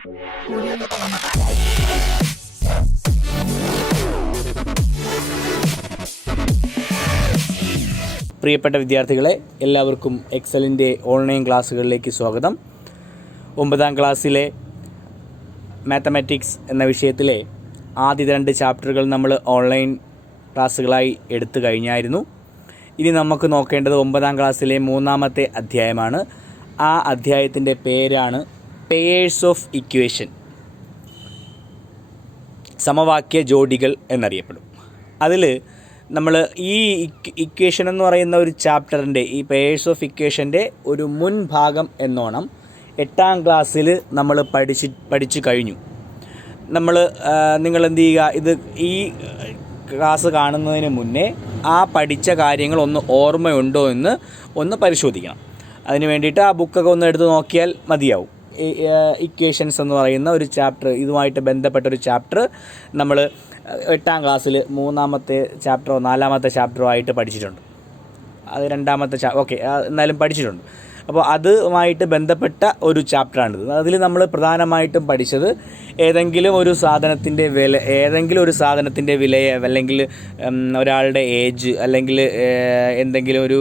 പ്രിയപ്പെട്ട വിദ്യാർത്ഥികളെ, എല്ലാവർക്കും എക്സലിൻ്റെ ഓൺലൈൻ ക്ലാസ്സുകളിലേക്ക് സ്വാഗതം. 9ാം ക്ലാസ്സിലെ മാത്തമാറ്റിക്സ് എന്ന വിഷയത്തിലെ ആദ്യ 2 ചാപ്റ്ററുകൾ നമ്മൾ ഓൺലൈൻ ക്ലാസ്സുകളായി എടുത്തു കഴിഞ്ഞായിരുന്നു. ഇനി നമുക്ക് നോക്കേണ്ടത് 9ാം ക്ലാസ്സിലെ 3ാമത്തെ അധ്യായമാണ്. ആ അധ്യായത്തിൻ്റെ പേരാണ് പെയേഴ്സ് ഓഫ് ഇക്വേഷൻ, സമവാക്യ ജോഡികൾ എന്നറിയപ്പെടും. അതിൽ നമ്മൾ ഈ ഇക്വേഷൻ എന്ന് പറയുന്ന ഒരു ചാപ്റ്ററിൻ്റെ, ഈ പെയേഴ്സ് ഓഫ് ഇക്വേഷൻ്റെ ഒരു മുൻഭാഗം എന്നോണം 8ാം ക്ലാസ്സിൽ നമ്മൾ പഠിച്ചു കഴിഞ്ഞു. നിങ്ങൾ എന്ത് ചെയ്യുക, ഇത് ഈ ക്ലാസ് കാണുന്നതിന് മുന്നേ ആ പഠിച്ച കാര്യങ്ങൾ ഒന്ന് ഓർമ്മയുണ്ടോ എന്ന് ഒന്ന് പരിശോധിക്കണം. അതിന് വേണ്ടിയിട്ട് ആ ബുക്കൊക്കെ ഒന്ന് എടുത്ത് നോക്കിയാൽ മതിയാവും. ഇക്വേഷൻസ് എന്ന് പറയുന്ന ഒരു ചാപ്റ്റർ, ഇതുമായിട്ട് ബന്ധപ്പെട്ടൊരു ചാപ്റ്റർ നമ്മൾ 8ാം ക്ലാസ്സിൽ 3ാമത്തെ ചാപ്റ്ററോ 4ാമത്തെ ചാപ്റ്ററോ ആയിട്ട് പഠിച്ചിട്ടുണ്ട്. അത് 2ാമത്തെ എന്നാലും പഠിച്ചിട്ടുണ്ട്. അപ്പോൾ അതുമായിട്ട് ബന്ധപ്പെട്ട ഒരു ചാപ്റ്ററാണിത്. അതിൽ നമ്മൾ പ്രധാനമായിട്ടും പഠിച്ചത് ഏതെങ്കിലും ഒരു സാധനത്തിൻ്റെ വിലയെ, അല്ലെങ്കിൽ ഒരാളുടെ ഏജ്, അല്ലെങ്കിൽ എന്തെങ്കിലും ഒരു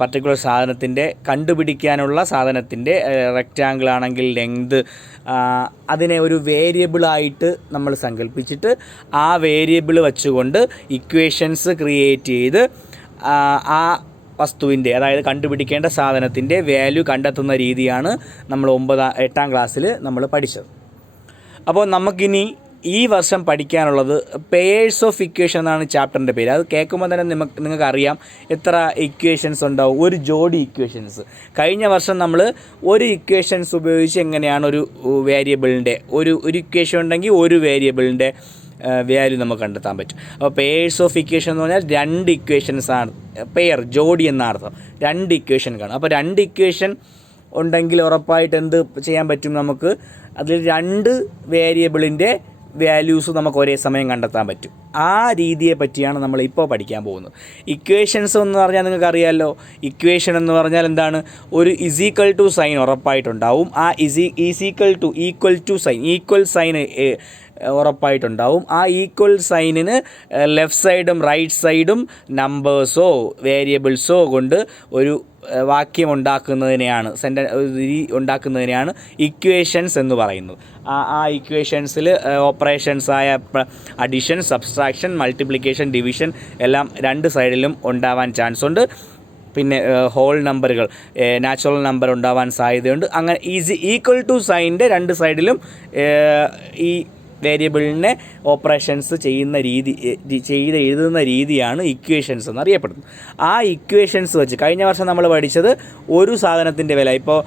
പർട്ടിക്കുലർ സാധനത്തിൻ്റെ കണ്ടുപിടിക്കാനുള്ള സാധനത്തിൻ്റെ റെക്റ്റാങ്കിൾ ആണെങ്കിൽ ലെങ്ത്, അതിനെ ഒരു വേരിയബിളായിട്ട് നമ്മൾ സങ്കല്പിച്ചിട്ട് ആ വേരിയബിൾ വച്ചുകൊണ്ട് ഇക്വേഷൻസ് ക്രിയേറ്റ് ചെയ്ത് ആ വസ്തുവിൻ്റെ, അതായത് കണ്ടുപിടിക്കേണ്ട സാധനത്തിൻ്റെ വാല്യൂ കണ്ടെത്തുന്ന രീതിയാണ് നമ്മൾ 8ാം ക്ലാസ്സിൽ നമ്മൾ പഠിച്ചത്. അപ്പോൾ നമുക്കിനി ഈ വർഷം പഠിക്കാനുള്ളത് പെയേഴ്സ് ഓഫ് ഇക്വേഷൻ എന്നാണ് ചാപ്റ്ററിൻ്റെ പേര്. അത് കേൾക്കുമ്പോൾ തന്നെ നിങ്ങൾക്ക് അറിയാം എത്ര ഇക്വേഷൻസ് ഉണ്ടാവും, ഒരു ജോഡി ഇക്വേഷൻസ്. കഴിഞ്ഞ വർഷം നമ്മൾ ഒരു ഇക്വേഷൻസ് ഉപയോഗിച്ച് എങ്ങനെയാണ് ഒരു വേരിയബിളിൻ്റെ, ഒരു ഇക്വേഷൻ ഉണ്ടെങ്കിൽ ഒരു വേരിയബിളിൻ്റെ വാല്യൂ നമുക്ക് കണ്ടെത്താൻ പറ്റും. അപ്പോൾ പെയേഴ്സ് ഓഫ് ഇക്വേഷൻ എന്ന് പറഞ്ഞാൽ 2 ഇക്വേഷൻസാണ്. പെയർ, ജോഡി എന്ന അർത്ഥം. 2 ഇക്വേഷൻ കാണും. അപ്പോൾ 2 ഇക്വേഷൻ ഉണ്ടെങ്കിൽ ഉറപ്പായിട്ട് എന്ത് ചെയ്യാൻ പറ്റും, നമുക്ക് അതിൽ 2 വേരിയബിളിൻ്റെ വാല്യൂസ് നമുക്ക് ഒരേ സമയം കണ്ടെത്താൻ പറ്റും. ആ രീതിയെ പറ്റിയാണ് നമ്മൾ ഇപ്പോൾ പഠിക്കാൻ പോകുന്നത്. ഇക്വേഷൻസ് എന്ന് പറഞ്ഞാൽ നിങ്ങൾക്ക് അറിയാമല്ലോ, ഇക്വേഷൻ എന്ന് പറഞ്ഞാൽ എന്താണ്, ഒരു ഈക്വൽ ടു സൈൻ ഉറപ്പായിട്ടുണ്ടാവും. ആ equal to sign, equal sign ഉറപ്പായിട്ടുണ്ടാവും. ആ ഈക്വൽ സൈനിന് ലെഫ്റ്റ് സൈഡും റൈറ്റ് സൈഡും നമ്പേഴ്സോ വേരിയബിൾസോ കൊണ്ട് ഒരു വാക്യം ഉണ്ടാക്കുന്നതിനെയാണ് ഇക്വേഷൻസ് എന്ന് പറയുന്നത്. ആ ഇക്വേഷൻസിൽ ഓപ്പറേഷൻസായ അഡിഷൻ, സബ്സ്ട്രാക്ഷൻ, മൾട്ടിപ്ലിക്കേഷൻ, ഡിവിഷൻ എല്ലാം 2 സൈഡിലും ഉണ്ടാവാൻ ചാൻസ് ഉണ്ട്. പിന്നെ ഹോൾ നമ്പറുകൾ, നാച്ചുറൽ നമ്പർ ഉണ്ടാവാൻ സാധ്യതയുണ്ട്. അങ്ങനെ ഈക്വൽ ടു സൈനിൻ്റെ 2 സൈഡിലും ഈ വേരിയബിളിനെ ഓപ്പറേഷൻസ് എഴുതുന്ന രീതിയാണ് ഇക്വേഷൻസ് എന്നറിയപ്പെടുന്നത്. ആ ഇക്വേഷൻസ് വെച്ച് കഴിഞ്ഞ വർഷം നമ്മൾ പഠിച്ചത് ഒരു സാധനത്തിൻ്റെ വില, ഇപ്പോൾ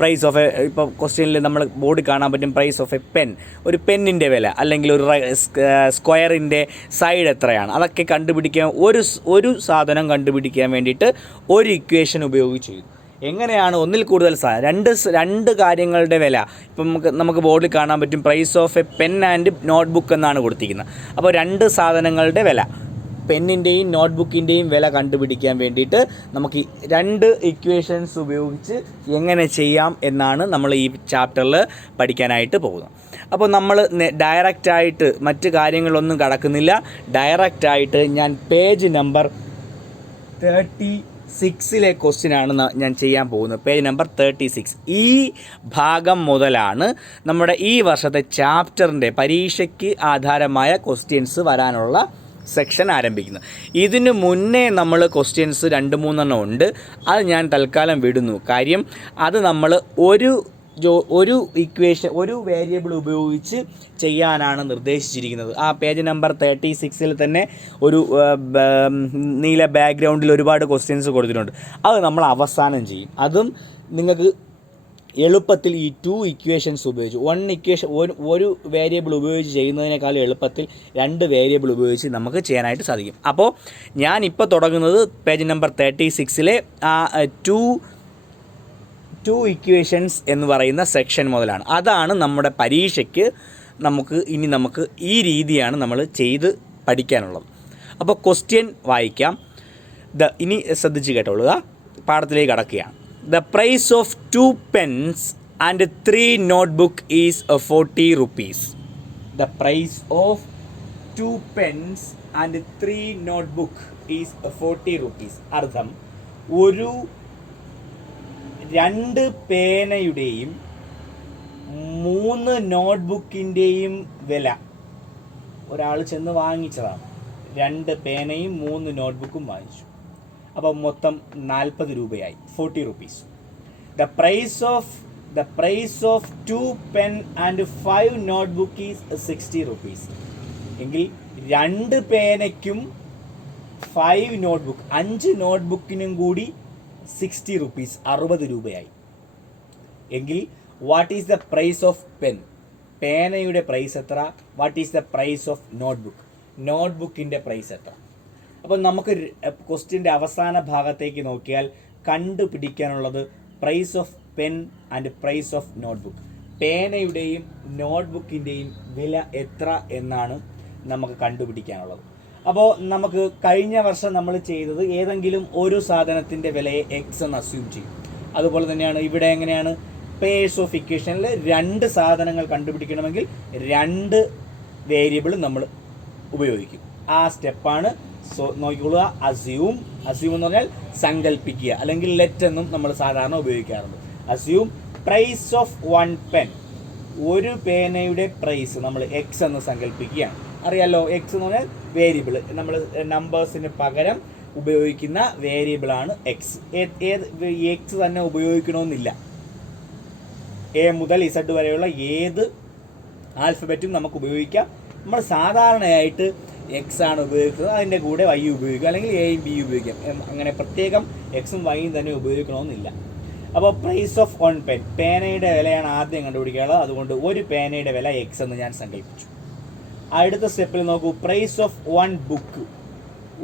പ്രൈസ് ഓഫ് ഇപ്പോൾ ക്വസ്റ്റ്യനിൽ നമ്മൾ ബോർഡിൽ കാണാൻ പറ്റും പ്രൈസ് ഓഫ് എ പെൻ, ഒരു പെന്നിൻ്റെ വില, അല്ലെങ്കിൽ ഒരു സ്ക്വയറിൻ്റെ സൈഡ് എത്രയാണ്, അതൊക്കെ കണ്ടുപിടിക്കാൻ ഒരു സാധനം കണ്ടുപിടിക്കാൻ വേണ്ടിയിട്ട് ഒരു ഇക്വേഷൻ ഉപയോഗിച്ച് ചെയ്തു. എങ്ങനെയാണ് ഒന്നിൽ കൂടുതൽ രണ്ട് കാര്യങ്ങളുടെ വില, ഇപ്പം നമുക്ക് ബോർഡിൽ കാണാൻ പറ്റും price of a pen and notebook എന്നാണ് കൊടുത്തിരിക്കുന്നത്. അപ്പോൾ 2 സാധനങ്ങളുടെ വില, പെന്നിൻ്റെയും നോട്ട്ബുക്കിൻ്റെയും വില കണ്ടുപിടിക്കാൻ വേണ്ടിയിട്ട് നമുക്ക് 2 ഇക്വേഷൻസ് ഉപയോഗിച്ച് എങ്ങനെ ചെയ്യാം എന്നാണ് നമ്മൾ ഈ ചാപ്റ്ററിൽ പഠിക്കാനായിട്ട് പോകുന്നത്. അപ്പോൾ നമ്മൾ ഡയറക്റ്റായിട്ട് മറ്റ് കാര്യങ്ങളൊന്നും കടക്കുന്നില്ല. ഡയറക്റ്റായിട്ട് ഞാൻ പേജ് നമ്പർ 36 ക്വസ്റ്റ്യനാണ് ഞാൻ ചെയ്യാൻ പോകുന്നത്. Page number 36. ഈ ഭാഗം മുതലാണ് നമ്മുടെ ഈ വർഷത്തെ ചാപ്റ്ററിൻ്റെ പരീക്ഷയ്ക്ക് ആധാരമായ ക്വസ്റ്റ്യൻസ് വരാനുള്ള സെക്ഷൻ ആരംഭിക്കുന്നത്. ഇതിന് മുന്നേ നമ്മൾ ക്വസ്റ്റ്യൻസ് 2-3 ഉണ്ട്. അത് ഞാൻ തൽക്കാലം വിടുന്നു. കാര്യം അത് നമ്മൾ ഒരു ഇക്വേഷൻ, ഒരു വേരിയബിൾ ഉപയോഗിച്ച് ചെയ്യാനാണ് നിർദ്ദേശിച്ചിരിക്കുന്നത്. ആ പേജ് നമ്പർ 36 തന്നെ ഒരു നീല ബാക്ക്ഗ്രൗണ്ടിൽ ഒരുപാട് ക്വസ്റ്റ്യൻസ് കൊടുത്തിട്ടുണ്ട്. അത് നമ്മൾ അവസാനം ചെയ്യും. അതും നിങ്ങൾക്ക് എളുപ്പത്തിൽ ഈ 2 ഇക്വേഷൻസ് ഉപയോഗിച്ച്, ഒരു വേരിയബിൾ ഉപയോഗിച്ച് ചെയ്യുന്നതിനേക്കാൾ എളുപ്പത്തിൽ 2 വേരിയബിൾ ഉപയോഗിച്ച് നമുക്ക് ചെയ്യാനായിട്ട് സാധിക്കും. അപ്പോൾ ഞാനിപ്പോൾ തുടങ്ങുന്നത് പേജ് നമ്പർ 36 ആ 2 ഇക്വേഷൻസ് എന്ന് പറയുന്ന സെക്ഷൻ മുതലാണ്. അതാണ് നമ്മുടെ പരീക്ഷയ്ക്ക് നമുക്ക് ഈ രീതിയാണ് നമ്മൾ ചെയ്ത് പഠിക്കാനുള്ളത്. അപ്പോൾ ക്വസ്റ്റ്യൻ വായിക്കാം. ഇനി ശ്രദ്ധിച്ച് കേട്ടോളുക, പാഠത്തിലേക്ക് കടക്കുകയാണ്. The price of 2 pence and 3 notebook is 40 rupees. The price of 2 pens and 3 notebook is 40 rupees. അർത്ഥം ഒരു 2 പേനയുടെയും 3 നോട്ട്ബുക്കിൻ്റെയും വില ഒരാൾ ചെന്ന് വാങ്ങിച്ചതാണ്. 2 പേനയും 3 നോട്ട്ബുക്കും വാങ്ങിച്ചു. അപ്പോൾ മൊത്തം 40 രൂപയായി, 40 rupees. The price of 2 pen and 5 notebook is 60 rupees. എങ്കിൽ 2 പേനയ്ക്കും 5 നോട്ട്ബുക്ക് 5 നോട്ട്ബുക്കിനും കൂടി 60 rupees, 60 രൂപയായി. എങ്കിൽ what is the price of pen? പേനയുടെ പ്രൈസ് എത്ര? What is the price of notebook? നോട്ട്ബുക്കിൻ്റെ പ്രൈസ് എത്ര? അപ്പോൾ നമുക്ക് ക്വസ്റ്റ്യൻ്റെ അവസാന ഭാഗത്തേക്ക് നോക്കിയാൽ കണ്ടുപിടിക്കാനുള്ളത് price of pen and price of notebook. പേനയുടെയും നോട്ട്ബുക്കിൻ്റെയും വില എത്ര എന്നാണ് നമുക്ക് കണ്ടുപിടിക്കാനുള്ളത്. അപ്പോൾ നമുക്ക് കഴിഞ്ഞ വർഷം നമ്മൾ ചെയ്തത് ഏതെങ്കിലും ഒരു സാധനത്തിൻ്റെ വിലയെ എക്സ് എന്ന് അസ്യൂം ചെയ്യും. അതുപോലെ തന്നെയാണ് ഇവിടെ എങ്ങനെയാണ് പേഴ്സ് ഓഫ് ഇക്വേഷനിൽ 2 സാധനങ്ങൾ കണ്ടുപിടിക്കണമെങ്കിൽ 2 വേരിയബിൾ നമ്മൾ ഉപയോഗിക്കും. ആ സ്റ്റെപ്പാണ്. സോ നോക്കിക്കൊള്ളുക, അസ്യൂം എന്ന് പറഞ്ഞാൽ സങ്കല്പിക്കുക, അല്ലെങ്കിൽ ലെറ്റ് എന്നും നമ്മൾ സാധാരണ ഉപയോഗിക്കാറുണ്ട്. അസ്യൂം പ്രൈസ് ഓഫ് 1 പെൻ, ഒരു പേനയുടെ പ്രൈസ് നമ്മൾ എക്സ് എന്ന് സങ്കല്പിക്കുകയാണ്. അറിയാലോ, എക്സ് എന്ന് പറഞ്ഞാൽ വേരിയബിൾ, നമ്മൾ നമ്പേഴ്സിന് പകരം ഉപയോഗിക്കുന്ന വേരിയബിളാണ് എക്സ്. എക്സ് തന്നെ ഉപയോഗിക്കണമെന്നില്ല. എ മുതൽ ഇസഡ് വരെയുള്ള ഏത് ആൽഫബറ്റും നമുക്ക് ഉപയോഗിക്കാം. നമ്മൾ സാധാരണയായിട്ട് എക്സ് ആണ് ഉപയോഗിക്കുന്നത്, അതിൻ്റെ കൂടെ വൈ ഉപയോഗിക്കുക, അല്ലെങ്കിൽ എയും ബി ഉപയോഗിക്കാം. അങ്ങനെ പ്രത്യേകം എക്സും വൈയും തന്നെ ഉപയോഗിക്കണമെന്നില്ല. അപ്പോൾ പ്രൈസ് ഓഫ് 1 പെൻ, പേനയുടെ വിലയാണ് ആദ്യം കണ്ടുപിടിക്കാനുള്ളത്. അതുകൊണ്ട് ഒരു പേനയുടെ വില എക്സ് എന്ന് ഞാൻ സങ്കല്പിച്ചു. അടുത്ത സ്റ്റെപ്പിൽ നോക്കൂ, പ്രൈസ് ഓഫ് 1 ബുക്ക്,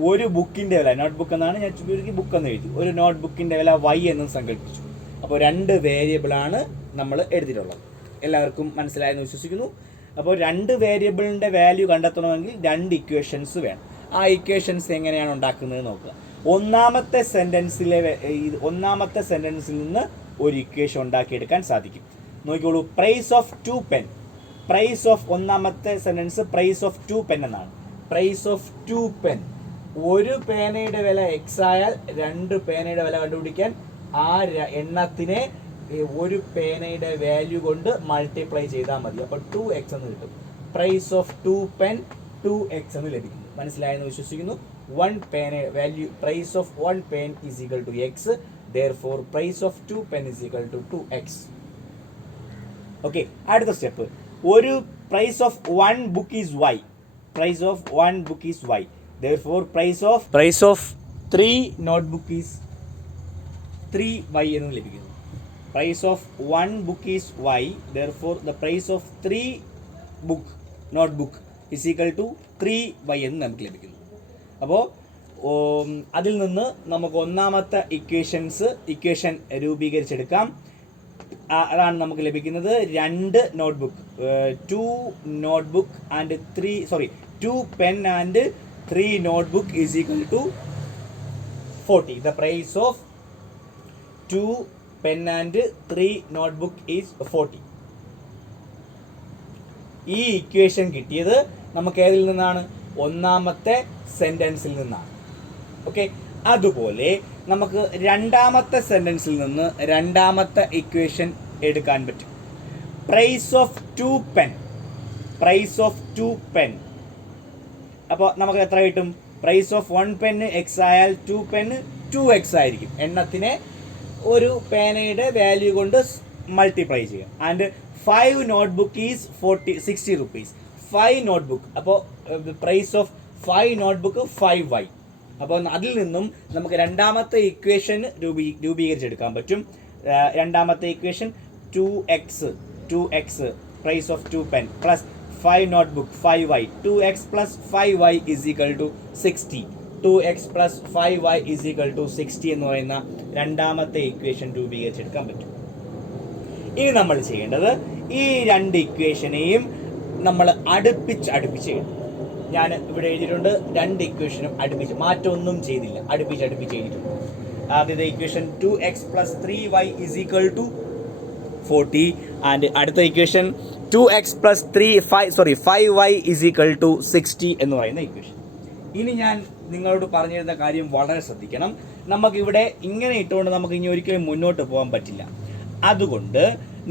ഒരു ബുക്കിൻ്റെ വില, നോട്ട് ബുക്ക് എന്നാണ് ഞാൻ ചുരുക്കി ബുക്ക് എന്ന് എഴുതി, ഒരു നോട്ട് ബുക്കിൻ്റെ വില വൈ എന്നും സങ്കല്പിച്ചു. അപ്പോൾ 2 വേരിയബിളാണ് നമ്മൾ എഴുതിയിട്ടുള്ളത്. എല്ലാവർക്കും മനസ്സിലായെന്ന് വിശ്വസിക്കുന്നു. അപ്പോൾ 2 വേരിയബിളിൻ്റെ വാല്യൂ കണ്ടെത്തണമെങ്കിൽ 2 ഇക്വേഷൻസ് വേണം. ആ ഇക്വേഷൻസ് എങ്ങനെയാണ് ഉണ്ടാക്കുന്നത് നോക്കുക. ഒന്നാമത്തെ സെൻറ്റൻസിൽ നിന്ന് ഒരു ഇക്വേഷൻ ഉണ്ടാക്കിയെടുക്കാൻ സാധിക്കും. നോക്കിക്കോളൂ, price of 2 pen, price of ഒന്നാമത്തെ സെൻറ്റൻസ് പ്രൈസ് ഓഫ് 2 പെൻ എന്നാണ്. പ്രൈസ് ഓഫ് 2 പെൻ, ഒരു പേനയുടെ വില എക്സ് ആയാൽ 2 പേനയുടെ വില കണ്ടുപിടിക്കാൻ ആ എണ്ണത്തിനെ ഒരു പേനയുടെ വാല്യൂ കൊണ്ട് മൾട്ടിപ്ലൈ ചെയ്താൽ മതി. അപ്പോൾ 2x എന്ന് കിട്ടും. പ്രൈസ് ഓഫ് 2 പെൻ 2x എന്ന് ലഭിക്കും. മനസ്സിലായെന്ന് വിശ്വസിക്കുന്നു. 1 പേന value, price of 1 pen is equal to x. Therefore price of 2 pen is equal to 2x. Okay, അടുത്ത സ്റ്റെപ്പ്, ഒരു price of 1 book is y. Price of 1 book is y. Therefore price of 3 notebook is 3y എന്ന് ലഭിക്കുന്നു. Price of 1 book is y, therefore the price of 3 notebook is equal to 3y എന്ന് നമുക്ക് ലഭിക്കുന്നു. അപ്പോൾ അതിൽ നിന്ന് നമുക്ക് ഒന്നാമത്തെ ഇക്വേഷൻ രൂപീകരിച്ചെടുക്കാം. അതാണ് നമുക്ക് ലഭിക്കുന്നത് 2 notebook, 2 pen and 3 notebook is equal to 40. The price of 2 pen and 3 notebook is 40. ഈ ഇക്വേഷൻ കിട്ടിയത് നമുക്ക് ഏതിൽ നിന്നാണ്? ഒന്നാമത്തെ സെൻറ്റൻസിൽ നിന്നാണ്. ഓക്കെ, അതുപോലെ നമുക്ക് രണ്ടാമത്തെ സെൻറ്റൻസിൽ നിന്ന് രണ്ടാമത്തെ ഇക്വേഷൻ എടുക്കാൻ പറ്റും. Price of 2 pen, price of 2 pen. അപ്പോൾ നമുക്ക് എത്ര കിട്ടും? പ്രൈസ് ഓഫ് 1 പെന്ന് എക്സ് ആയാൽ 2 പെന്ന് 2x ആയിരിക്കും. എണ്ണത്തിനെ ഒരു പേനയുടെ വാല്യൂ കൊണ്ട് മൾട്ടിപ്ലൈ ചെയ്യാം. And 5 notebook is 60 rupees. 5 notebook, അപ്പോൾ പ്രൈസ് ഓഫ് 5 നോട്ട്ബുക്ക് 5y. അപ്പോൾ അതിൽ നിന്നും നമുക്ക് രണ്ടാമത്തെ ഇക്വേഷൻ രൂപീകരിച്ചെടുക്കാൻ പറ്റും. രണ്ടാമത്തെ equation 2x price of 2 pen plus 5 notebook 5y. 2x plus 5y is equal to 60. 2x plus 5y is equal to 60 എന്ന് പറയുന്ന രണ്ടാമത്തെ ഇക്വേഷൻ രൂപീകരിച്ചെടുക്കാൻ പറ്റും. ഇനി നമ്മൾ ചെയ്യേണ്ടത് ഈ 2 ഇക്വേഷനെയും നമ്മൾ അടുപ്പിച്ച് എഴുതും. ഞാൻ ഇവിടെ എഴുതിയിട്ടുണ്ട് 2 ഇക്വേഷനും അടുപ്പിച്ച്, മാറ്റമൊന്നും ചെയ്തില്ല, അടുപ്പിച്ച് എഴുതിയിട്ടുണ്ട്. ആദ്യത്തെ equation 2x plus 3y is equal to 40 and അടുത്ത equation 2x plus 5y is equal to 60 എന്ന് പറയുന്ന ഇക്വേഷൻ. ഇനി ഞാൻ നിങ്ങളോട് പറഞ്ഞിരുന്ന കാര്യം വളരെ ശ്രദ്ധിക്കണം. നമുക്കിവിടെ ഇങ്ങനെ ഇട്ടുകൊണ്ട് നമുക്ക് ഇനി ഒരിക്കലും മുന്നോട്ട് പോകാൻ പറ്റില്ല. അതുകൊണ്ട്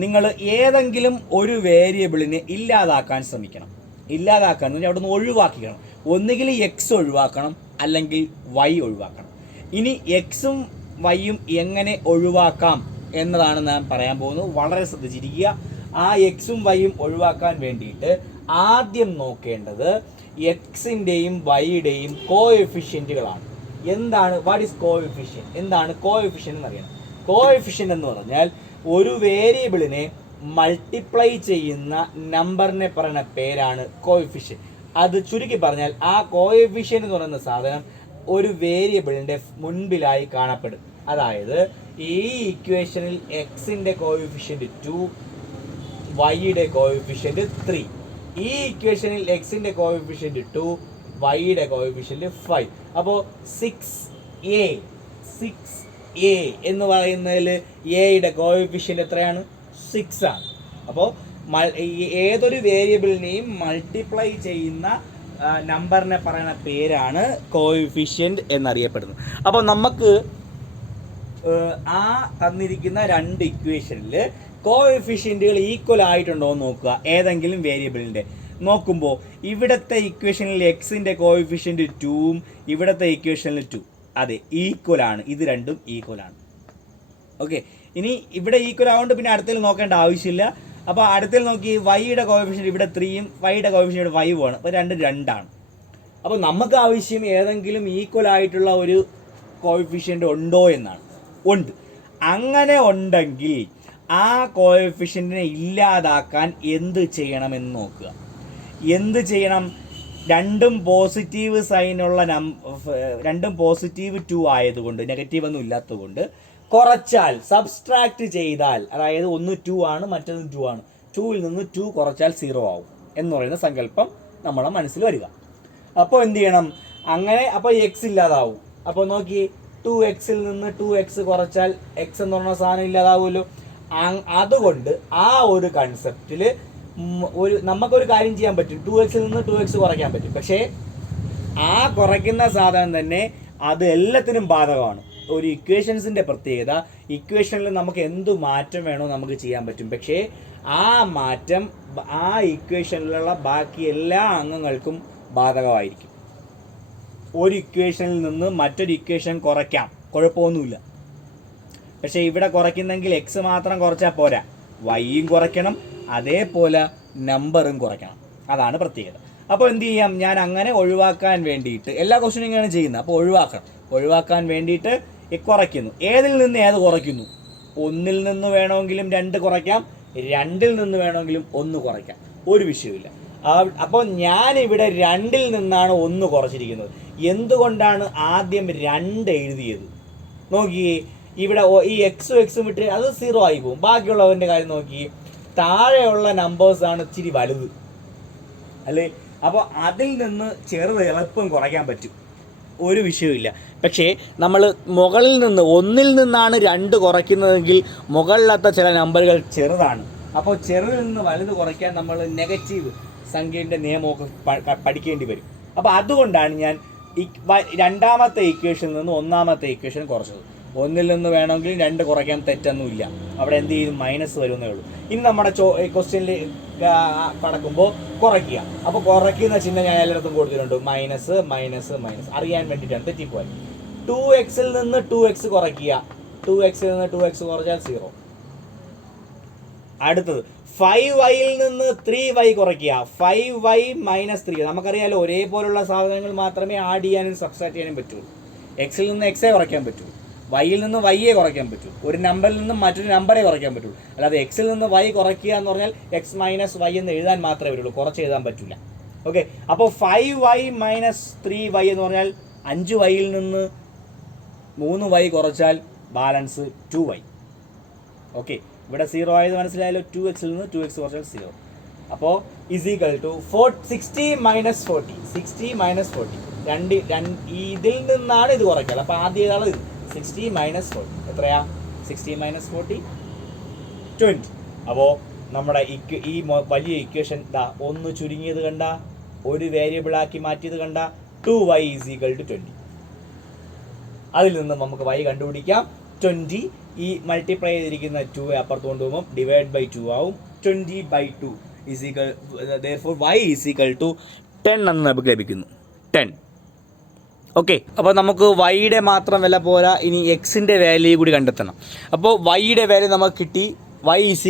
നിങ്ങൾ ഏതെങ്കിലും ഒരു വേരിയബിളിനെ ഇല്ലാതാക്കാൻ ശ്രമിക്കണം. ഇല്ലാതാക്കാൻ എന്ന് പറഞ്ഞാൽ അവിടെ നിന്ന് ഒഴിവാക്കിക്കണം. ഒന്നുകിൽ എക്സ് ഒഴിവാക്കണം, അല്ലെങ്കിൽ വൈ ഒഴിവാക്കണം. ഇനി എക്സും വൈയും എങ്ങനെ ഒഴിവാക്കാം എന്നതാണ് ഞാൻ പറയാൻ പോകുന്നത്. വളരെ ശ്രദ്ധിച്ചിരിക്കുക. ആ എക്സും വൈയും ഒഴിവാക്കാൻ വേണ്ടിയിട്ട് ആദ്യം നോക്കേണ്ടത് എക്സിൻ്റെയും വൈയുടെയും കോഎഫിഷ്യൻറ്റുകളാണ്. എന്താണ് വാട്ട് ഈസ് കോഎഫിഷ്യൻറ്റ്, എന്താണ് കോഎഫിഷ്യൻ്റ് എന്നറിയണം. കോഎഫിഷ്യൻ്റ് എന്ന് പറഞ്ഞാൽ ഒരു വേരിയബിളിനെ മൾട്ടിപ്ലൈ ചെയ്യുന്ന നമ്പറിനെ പറയുന്ന പേരാണ് കോഎഫിഷ്യൻറ്റ്. അത് ചുരുക്കി പറഞ്ഞാൽ ആ കോഎഫിഷ്യൻ്റ് എന്ന് പറയുന്ന സാധനം ഒരു വേരിയബിളിൻ്റെ മുൻപിലായി കാണപ്പെടും. അതായത് ഈ ഇക്വേഷനിൽ എക്സിൻ്റെ കോഎഫിഷ്യൻറ്റ് 2, വൈയുടെ കോഎഫിഷ്യൻറ്റ് 3. ഈ ഇക്വേഷനിൽ എക്സിൻ്റെ കോഎഫിഷ്യൻറ്റ് 2, വൈയുടെ കോഎഫിഷ്യൻറ്റ് 5. അപ്പോൾ 6a എന്ന് പറയുന്നതിൽ എയുടെ കോഎഫിഷ്യൻറ്റ് എത്രയാണ്? 6 ആണ്. അപ്പോൾ ഏതൊരു വേരിയബിളിനെയും മൾട്ടിപ്ലൈ ചെയ്യുന്ന നമ്പറിനെ പറയുന്ന പേരാണ് കോഎഫിഷ്യൻറ്റ് എന്നറിയപ്പെടുന്നത്. അപ്പോൾ നമുക്ക് ആ തന്നിരിക്കുന്ന രണ്ട് ഇക്വേഷനിൽ കോഎഫിഷ്യൻറ്റുകൾ ഈക്വൽ ആയിട്ടുണ്ടോ എന്ന് നോക്കുക. ഏതെങ്കിലും വേരിയബിളിൻ്റെ നോക്കുമ്പോൾ ഇവിടുത്തെ ഇക്വേഷനിൽ എക്സിൻ്റെ കോഎഫിഷ്യൻറ്റ് 2ഉം ഇവിടുത്തെ ഇക്വേഷനിൽ 2 അതെ ഈക്വലാണ്. ഇത് രണ്ടും ഈക്വലാണ്. ഓക്കെ, ഇനി ഇവിടെ ഈക്വൽ ആയതുകൊണ്ട് പിന്നെ അടുത്തതിൽ നോക്കേണ്ട ആവശ്യമില്ല. അപ്പോൾ അടുത്തതിൽ നോക്കി വൈയുടെ കോഎഫിഷ്യൻറ്റ് ഇവിടെ 3ഉം വൈയുടെ കോഎഫിഷ്യൻറ്റ് 5ഉം ആണ്. അപ്പോൾ രണ്ടും 2 ആണ്. അപ്പോൾ നമുക്ക് ആവശ്യം ഏതെങ്കിലും ഈക്വൽ ആയിട്ടുള്ള ഒരു കോഎഫിഷ്യൻറ്റ് ഉണ്ടോ എന്നാണ്. ഉണ്ട്. അങ്ങനെ ഉണ്ടെങ്കിൽ ആ കോഎഫിഷ്യൻറ്റിനെ ഇല്ലാതാക്കാൻ എന്ത് ചെയ്യണമെന്ന് നോക്കുക. എന്ത് ചെയ്യണം? രണ്ടും പോസിറ്റീവ് സൈനുള്ള രണ്ടും പോസിറ്റീവ് 2 ആയതുകൊണ്ട്, നെഗറ്റീവ് ഒന്നും ഇല്ലാത്തതുകൊണ്ട് കുറച്ചാൽ, സബ്സ്ട്രാക്ട് ചെയ്താൽ, അതായത് ഒന്ന് 2 ആണ് മറ്റൊന്ന് 2 ആണ്, 2ൽ നിന്ന് 2 കുറച്ചാൽ 0 ആവും എന്ന് പറയുന്ന സങ്കല്പം നമ്മളെ മനസ്സിൽ വരിക. അപ്പോൾ എന്ത് ചെയ്യണം? അങ്ങനെ അപ്പോൾ എക്സ് ഇല്ലാതാവും. അപ്പോൾ നോക്കി 2xൽ നിന്ന് 2x കുറച്ചാൽ എക്സ് എന്ന് പറഞ്ഞ സാധനം ഇല്ലാതാവുമല്ലോ. അതുകൊണ്ട് ആ ഒരു കൺസെപ്റ്റിൽ നമുക്കൊരു കാര്യം ചെയ്യാൻ പറ്റും. 2xൽ നിന്ന് 2x കുറയ്ക്കാൻ പറ്റും. പക്ഷേ ആ കുറയ്ക്കുന്ന സാധനം തന്നെ അത് എല്ലാത്തിനും ബാധകമാണ്. ഒരു ഇക്വേഷൻസിൻ്റെ പ്രത്യേകത, ഇക്വേഷനിൽ നമുക്ക് എന്ത് മാറ്റം വേണോ നമുക്ക് ചെയ്യാൻ പറ്റും. പക്ഷേ ആ മാറ്റം ആ ഇക്വേഷനിലുള്ള ബാക്കി എല്ലാ അംഗങ്ങൾക്കും ബാധകമായിരിക്കും. ഒരു ഇക്വേഷനിൽ നിന്ന് മറ്റൊരു ഇക്വേഷൻ കുറയ്ക്കാം, കുഴപ്പമൊന്നുമില്ല. പക്ഷേ ഇവിടെ കുറയ്ക്കുന്നെങ്കിൽ എക്സ് മാത്രം കുറച്ചാൽ പോരാ, വൈയും കുറയ്ക്കണം, അതേപോലെ നമ്പറും കുറയ്ക്കണം. അതാണ് പ്രത്യേകത. അപ്പോൾ എന്ത് ചെയ്യാം? ഞാൻ അങ്ങനെ ഒഴിവാക്കാൻ വേണ്ടിയിട്ട് എല്ലാ ക്വസ്റ്റ്യനും ഇങ്ങനെയാണ് ചെയ്യുന്നത്. അപ്പോൾ ഒഴിവാക്കാൻ വേണ്ടിയിട്ട് കുറയ്ക്കുന്നു. ഏതിൽ നിന്ന് ഏത് കുറയ്ക്കുന്നു? 1ൽ നിന്ന് വേണമെങ്കിലും 2 കുറയ്ക്കാം, 2ൽ നിന്ന് വേണമെങ്കിലും 1 കുറയ്ക്കാം, ഒരു വിഷയമില്ല. അപ്പോൾ ഞാനിവിടെ 2ൽ നിന്നാണ് 1 കുറച്ചിരിക്കുന്നത്. എന്തുകൊണ്ടാണ് ആദ്യം 2 എഴുതിയത്? നോക്കിയേ, ഇവിടെ ഈ എക്സും വിട്ട് അത് 0 ആയി പോകും. ബാക്കിയുള്ളവൻ്റെ കാര്യം നോക്കി, താഴെയുള്ള നമ്പേഴ്സാണ് ഇച്ചിരി വലുത് അല്ലേ? അപ്പോൾ അതിൽ നിന്ന് ചെറുത് എളുപ്പം കുറയ്ക്കാൻ പറ്റും, ഒരു വിഷയമില്ല. പക്ഷേ നമ്മൾ മുകളിൽ നിന്ന് 1ൽ നിന്നാണ് 2 കുറയ്ക്കുന്നതെങ്കിൽ മുകളിലത്തെ ചില നമ്പറുകൾ ചെറുതാണ്. അപ്പോൾ ചെറുതിൽ നിന്ന് വലുത് കുറയ്ക്കാൻ നമ്മൾ നെഗറ്റീവ് സംഖ്യയുടെ നിയമമൊക്കെ പഠിക്കേണ്ടി വരും. അപ്പോൾ അതുകൊണ്ടാണ് ഞാൻ രണ്ടാമത്തെ ഇക്വേഷനിൽ നിന്ന് ഒന്നാമത്തെ ഇക്വേഷൻ കുറച്ചത്. 1ൽ നിന്ന് വേണമെങ്കിൽ 2 കുറയ്ക്കാൻ തെറ്റൊന്നുമില്ല. അവിടെ എന്ത് ചെയ്യും? മൈനസ് വരുന്നേ ഉള്ളൂ. ഇനി നമ്മുടെ ക്വസ്റ്റ്യനിൽ കടക്കുമ്പോൾ കുറയ്ക്കുക. അപ്പോൾ കുറയ്ക്കുന്ന ചിഹ്നം ഞാൻ എല്ലായിടത്തും കൊടുത്തിട്ടുണ്ട്, മൈനസ് മൈനസ് മൈനസ്, അറിയാൻ വേണ്ടിയിട്ടാണ്, തെറ്റിപ്പോയി. 2xൽ നിന്ന് 2x കുറയ്ക്കുക, 2xൽ നിന്ന് 2x കുറച്ചാൽ 0. അടുത്തത് 5yൽ നിന്ന് 3y കുറയ്ക്കുക, 5y മൈനസ് 3. നമുക്കറിയാലോ, ഒരേപോലുള്ള സാധനങ്ങൾ മാത്രമേ ആഡ് ചെയ്യാനും സബ്സ്ട്രാക്ട് ചെയ്യാനും പറ്റുള്ളൂ. എക്സിൽ നിന്ന് എക്സേ കുറയ്ക്കാൻ പറ്റുള്ളൂ, വൈയിൽ നിന്ന് വൈയെ കുറയ്ക്കാൻ പറ്റും, ഒരു നമ്പറിൽ നിന്നും മറ്റൊരു നമ്പറെ കുറയ്ക്കാൻ പറ്റുള്ളൂ. അല്ലാതെ എക്സിൽ നിന്ന് വൈ കുറയ്ക്കുക എന്ന് പറഞ്ഞാൽ എക്സ് മൈനസ് വൈ എന്ന് എഴുതാൻ മാത്രമേ വരുള്ളൂ, കുറച്ച് എഴുതാൻ പറ്റില്ല. ഓക്കെ, അപ്പോൾ 5y മൈനസ് 3y എന്ന് പറഞ്ഞാൽ 5yൽ നിന്ന് 3y കുറച്ചാൽ ബാലൻസ് 2y. ഓക്കെ, ഇവിടെ 0 ആയത് മനസ്സിലായാലോ. 2xൽ നിന്ന് 2x കുറച്ചാൽ 0. അപ്പോൾ ഈക്വൽ ടു 60 മൈനസ് 40. 60 മൈനസ് 40 ഇതിൽ നിന്നാണ് ഇത് കുറയ്ക്കുക. അപ്പോൾ ആദ്യം ഏതാണ് ഇത്? 60 മൈനസ് 40 എത്രയാ? 60 മൈനസ് 40 20. അപ്പോൾ നമ്മുടെ ഈ വലിയ ഇക്വേഷൻ ഒന്ന് ചുരുങ്ങിയത് കണ്ട, ഒരു വേരിയബിളാക്കി മാറ്റിയത് കണ്ട, 2y = 20. അതിൽ നിന്ന് നമുക്ക് y കണ്ടുപിടിക്കാം. 20 ഈ മൾട്ടിപ്ലൈ ചെയ്തിരിക്കുന്ന 2 അപ്പുറത്ത് കൊണ്ടുപോകുമ്പോൾ /2 ആവും. 20/2 therefore y = 10 എന്ന് നമുക്ക് ലഭിക്കുന്നു. 10. ഓക്കെ, അപ്പോൾ നമുക്ക് വൈയുടെ മാത്രം വില പോരാ, ഇനി എക്സിൻ്റെ വാല്യൂ കൂടി കണ്ടെത്തണം. അപ്പോൾ വൈയുടെ വാല്യൂ നമുക്ക് കിട്ടി. y =